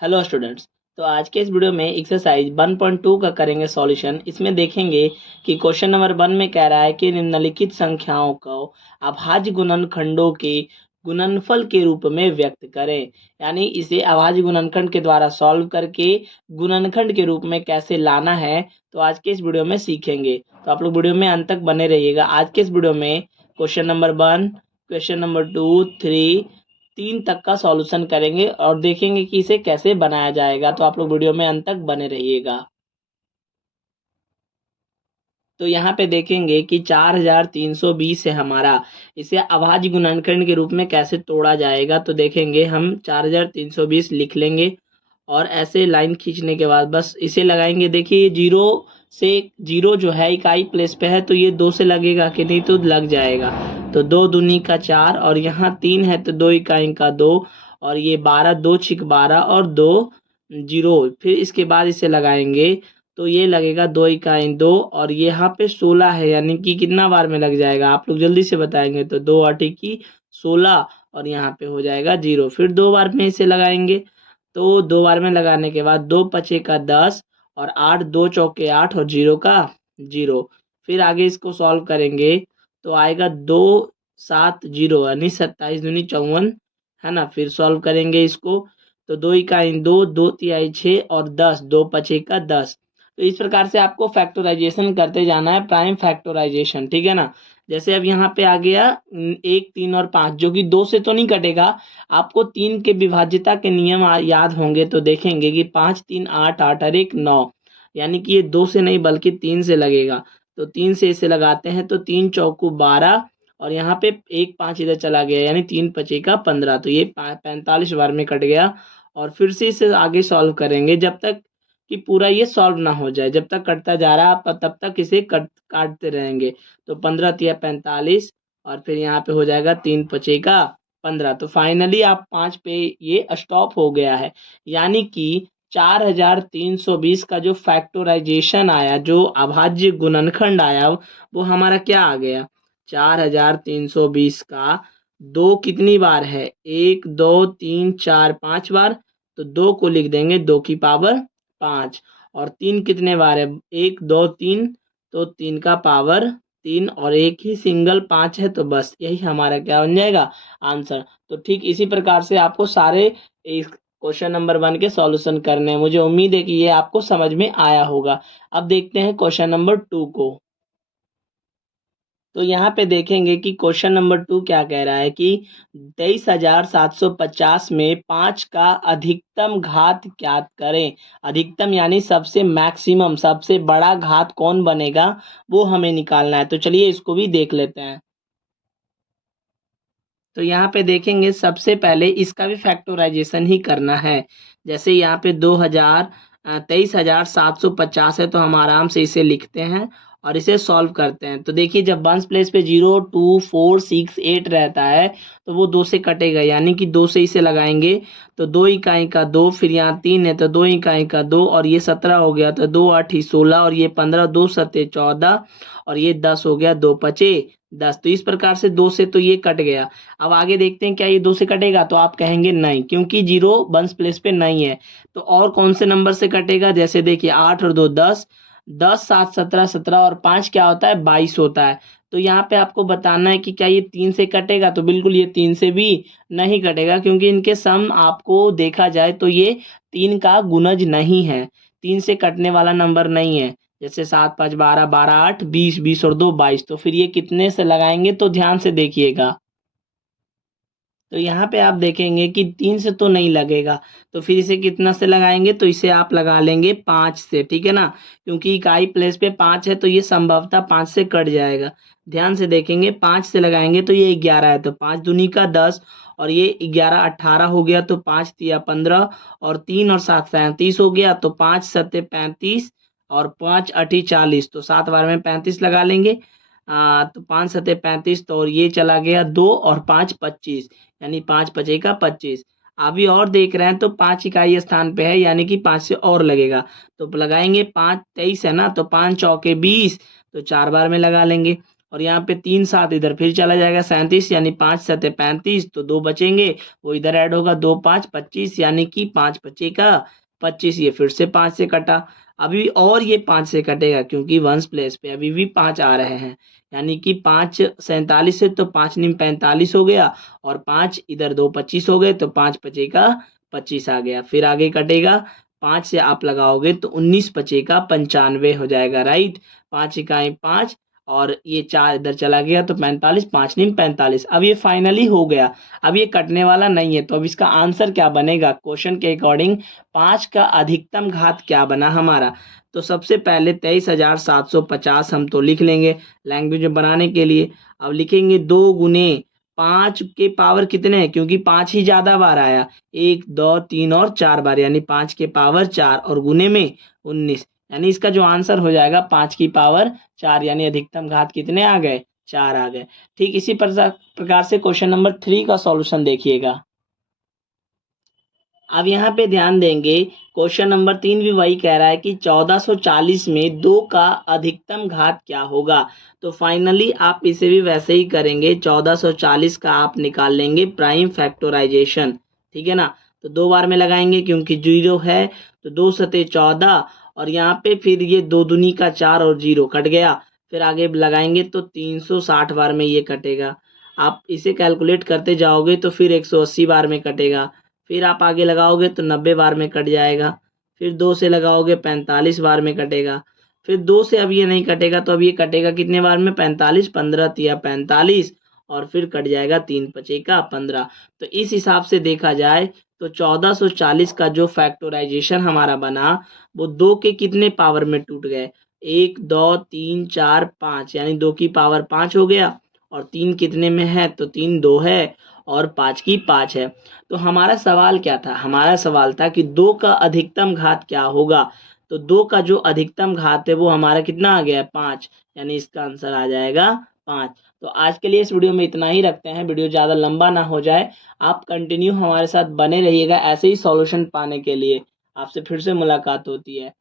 Hello students. तो आज के इस वीडियो में एक्सरसाइज 1.2 का करेंगे सॉल्यूशन। इसमें देखेंगे कि क्वेश्चन नंबर 1 में कह रहा है कि निम्नलिखित संख्याओं को अभाज्य गुणनखंडों के गुणनफल के रूप में व्यक्त करें। यानी इसे अभाज्य गुणनखंड के द्वारा सॉल्व करके गुणनखंड के रूप में कैसे लाना है, तो आज के इस वीडियो में सीखेंगे। तो आप लोग वीडियो में अंत तक बने रहिएगा। आज के इस वीडियो में क्वेश्चन नंबर 1, क्वेश्चन नंबर 2, 3, 3 तक का सॉल्यूशन करेंगे और देखेंगे कि इसे कैसे बनाया जाएगा। तो आप लोग वीडियो में अंत तक बने रहिएगा। तो यहाँ पे देखेंगे कि 4320 है हमारा, इसे अभाज्य गुणनखंड के रूप में कैसे तोड़ा जाएगा। तो देखेंगे हम 4320 लिख लेंगे और ऐसे लाइन खींचने के बाद बस इसे लगाएंगे। देखिए ये जीरो से, जीरो जो है इकाई प्लेस पे है तो ये 2 से लगेगा कि नहीं, तो लग जाएगा। तो 2 दूनी का 4 और यहाँ 3 है तो 2 इकाई का 2 और ये 12, 2 छिक 12 और 2 जीरो। फिर इसके बाद इसे लगाएंगे तो ये लगेगा 2 इकाई 2 और ये यहाँ पे 16 है, यानी कि कितना बार में लग जाएगा आप लोग जल्दी से बताएंगे। तो 2 8 की 16 और यहाँ पे हो जाएगा 0। फिर 2 बार में इसे लगाएंगे तो 2 बार में लगाने के बाद 2 पचे का 10 और 8, 2 चौके 8 और 0 का 0। फिर आगे इसको सॉल्व करेंगे तो आएगा 2 7 0 यानी 27 दूनी 54 है ना। फिर सॉल्व करेंगे इसको तो 2 इकाई 2, 2 तिहाई 6 और 10, 2 पचे का 10। तो इस प्रकार से आपको फैक्टराइजेशन करते जाना है, प्राइम फैक्टराइजेशन, ठीक है ना। जैसे अब यहाँ पे आ गया 1, 3 और 5 जो कि 2 से तो नहीं कटेगा। आपको 3 के विभाज्यता के नियम याद होंगे तो देखेंगे कि 5 3 8 8 और 1 9, यानी कि ये 2 से नहीं बल्कि 3 से लगेगा। तो 3 से इसे लगाते हैं तो 3 चौकू 12 और यहाँ पे 1 5 इधर चला गया यानी 3 पचे का 15, तो ये 45 बार में कट गया। और फिर से इसे आगे सॉल्व करेंगे जब तक कि पूरा ये सॉल्व ना हो जाए। जब तक कटता जा रहा है आप तब तक इसे काटते रहेंगे। तो 15 तिया 45 और फिर यहाँ पे हो जाएगा 3 पचे का 15। तो फाइनली आप 5 पे ये स्टॉप हो गया है, यानी कि 4320 का जो फैक्टराइजेशन आया, जो अभाज्य गुणनखंड आया, वो हमारा क्या आ गया, 4320 का 2 कितनी बार है, 1 2 3 4 5 बार। तो 2 को लिख देंगे 2 की पावर 5 और 3 कितने बार है, 1 2 3, तो 3 का पावर 3 और एक ही सिंगल 5 है। तो बस यही हमारा क्या बन जाएगा, आंसर। तो ठीक इसी प्रकार से आपको सारे इस क्वेश्चन नंबर 1 के सॉल्यूशन करने हैं। मुझे उम्मीद है कि ये आपको समझ में आया होगा। अब देखते हैं क्वेश्चन नंबर 2 को। तो यहाँ पे देखेंगे कि क्वेश्चन नंबर 2 क्या कह रहा है कि 23,750 में 5 का अधिकतम घात ज्ञात करें। अधिकतम यानी सबसे मैक्सिमम, सबसे बड़ा घात कौन बनेगा वो हमें निकालना है। तो चलिए इसको भी देख लेते हैं। तो यहाँ पे देखेंगे सबसे पहले इसका भी फैक्टराइजेशन ही करना है। जैसे यहाँ पे 23,750 है तो हम आराम से इसे लिखते हैं और इसे सॉल्व करते हैं। तो देखिए जब वंस प्लेस पे 0 2 4 6 8 रहता है तो वो 2 से कटेगा, यानी कि 2 से इसे लगाएंगे तो 2 इकाई का 2, फिर यहाँ 3 है तो 2 इकाई का 2 और ये 17 हो गया तो 2 8 16 और ये 15, 2 सत्ते 14 और ये 10 हो गया, 2 पचे 10। तो इस प्रकार से 2 से तो ये कट गया। अब आगे देखते हैं क्या ये 2 से कटेगा, तो आप कहेंगे नहीं, क्योंकि 0 वंस प्लेस पे नहीं है। तो और कौन से नंबर से कटेगा, जैसे देखिए 8 और 2 10, 10 7 17 17 और 5 क्या होता है, 22 होता है। तो यहाँ पे आपको बताना है कि क्या ये 3 से कटेगा, तो बिल्कुल ये 3 से भी नहीं कटेगा, क्योंकि इनके सम आपको देखा जाए तो ये 3 का गुणज नहीं है, 3 से कटने वाला नंबर नहीं है। जैसे 7 5 12, 12 8 20, 20 और 2 22। तो फिर ये कितने से लगाएंगे, तो ध्यान से देखिएगा। तो यहाँ पे आप देखेंगे कि 3 से तो नहीं लगेगा, तो फिर इसे कितना से लगाएंगे, तो इसे आप लगा लेंगे 5 से, ठीक है ना। क्योंकि इकाई प्लेस पे 5 है तो ये संभवतः 5 से कट जाएगा। ध्यान से देखेंगे 5 से लगाएंगे तो ये 11 है तो 5 दूनी का 10 और ये 11 18 हो गया तो 5 तिया 15 और 3 और 7 37 हो गया तो 5 सत्ते 35 और 5 अठी 40। तो 7 बार में 35 लगा लेंगे। तो 5 सत्ते 35, तो और ये चला गया 2 और 5 25, यानी 5 पचे का 25। अभी और देख रहे हैं तो 5 इकाई स्थान पे है, यानी कि 5 से और लगेगा। तो लगाएंगे 5 23 है ना, तो 5 चौके 20, तो 4 बार में लगा लेंगे। और यहाँ पे 3 7 इधर फिर चला जाएगा 37 यानी 5 7 35, तो 2 बचेंगे वो इधर ऐड होगा 2 5 25 यानी कि 5 बचे का 25, ये फिर से 5 से कटा। अभी और ये 5 से कटेगा क्योंकि वंस प्लेस पे अभी भी 5 आ रहे हैं, यानी कि 5 47 से तो 5 निम 45 हो गया और 5 इधर 2 25 हो गए, तो 5 बचेगा 25 आ गया। फिर आगे कटेगा 5 से आप लगाओगे तो 19 बचेगा 95 हो जाएगा, राइट। 5 इकाई 5 और ये 4 इधर चला गया तो 45, 5 निम 45। अब ये फाइनली हो गया, अब ये कटने वाला नहीं है, तो अब इसका आंसर क्या बनेगा क्वेश्चन के अकॉर्डिंग? 5 का अधिकतम घात क्या बना हमारा? तो सबसे पहले 23,750 हम तो लिख लेंगे लैंग्वेज में बनाने के लिए। अब लिखेंगे 2 गुने 5 के पावर कितने हैं, क्योंकि 5 ही ज्यादा बार आया, 1 2 3 और 4 बार, यानी 5 के पावर 4 और गुने में 19, यानी इसका जो आंसर हो जाएगा 5 की पावर 4, यानी अधिकतम घात कितने आ गए? 4 आ गए। ठीक इसी प्रकार से क्वेश्चन नंबर 3 का सॉल्यूशन देखिएगा। अब यहाँ पे ध्यान देंगे, क्वेश्चन नंबर 3 भी वही कह रहा है कि 1440 में 2 का अधिकतम घात क्या होगा। तो फाइनली आप इसे भी वैसे ही करेंगे, 1440 का आप निकाल लेंगे प्राइम फैक्टराइजेशन, ठीक है ना। तो 2 बार में लगाएंगे क्योंकि 0 है, तो 2 सते 14 और यहाँ पे फिर ये 2 दूनी का 4 और 0 कट गया। फिर आगे लगाएंगे तो 360 बार में ये कटेगा। आप इसे कैलकुलेट करते जाओगे तो फिर 180 बार में कटेगा। फिर आप आगे लगाओगे तो 90 बार में कट जाएगा। फिर 2 से लगाओगे 45 बार में कटेगा। फिर 2 से अब ये नहीं कटेगा, तो अब ये कटेगा कितने बार में? 45, 15 तिया 45 और फिर कट जाएगा 3 बचेगा 15। तो इस हिसाब से देखा जाए तो 1440 का जो फैक्टराइजेशन हमारा बना वो 2 के कितने पावर में टूट गए? 1 2 3 4 5, यानी 2 की पावर 5 हो गया और 3 कितने में है? तो 3 2 है और 5 की 5 है। तो हमारा सवाल क्या था? हमारा सवाल था कि 2 का अधिकतम घात क्या होगा। तो 2 का जो अधिकतम घात है वो हमारा कितना आ गया है? 5, यानी इसका आंसर आ जाएगा 5। तो आज के लिए इस वीडियो में इतना ही रखते हैं, वीडियो ज़्यादा लंबा ना हो जाए। आप कंटिन्यू हमारे साथ बने रहिएगा ऐसे ही सॉल्यूशन पाने के लिए। आपसे फिर से मुलाकात होती है।